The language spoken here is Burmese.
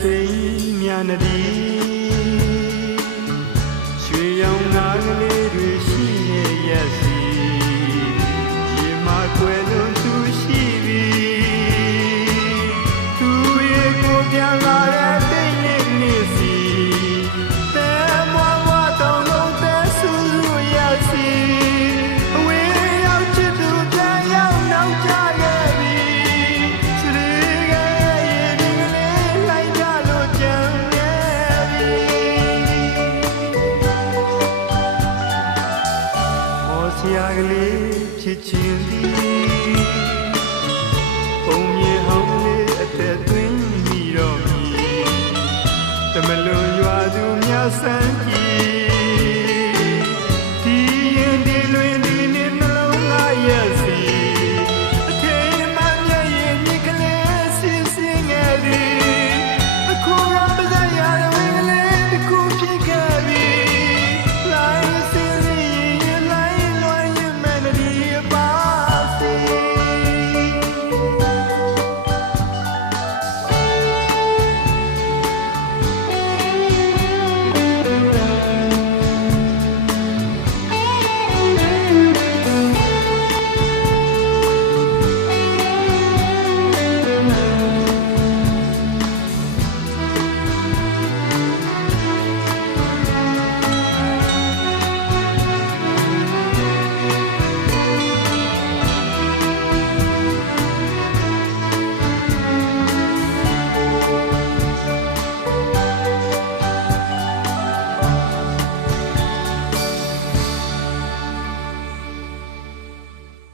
စိမ်းများနဒီရွှေရောင်ငါကလေးတွေရှိနေရက်စီရေမကွယ်လွန်သူရှိပြီသူရဲ့ကိုပြန်လာတဲ့တိတ်လေးနေ့စီတဲမွားမွားတောင်းလုံးတဲဆူဆူရက်စီအဝေးရောက်ချစ်သူပြန်ရောက်နောက်ကြခဲ့ပြီစရီကရဲ့ဒီကလေးလိုက်ကြလို့ကြံခဲ့ပြီမော်စရာကလေးဖြစ်ချင်သည်ပုံမြေဟောင်းလေးအသက်သွင်းမိတော့ပြီတမလွန်ရွာသူများဆန်း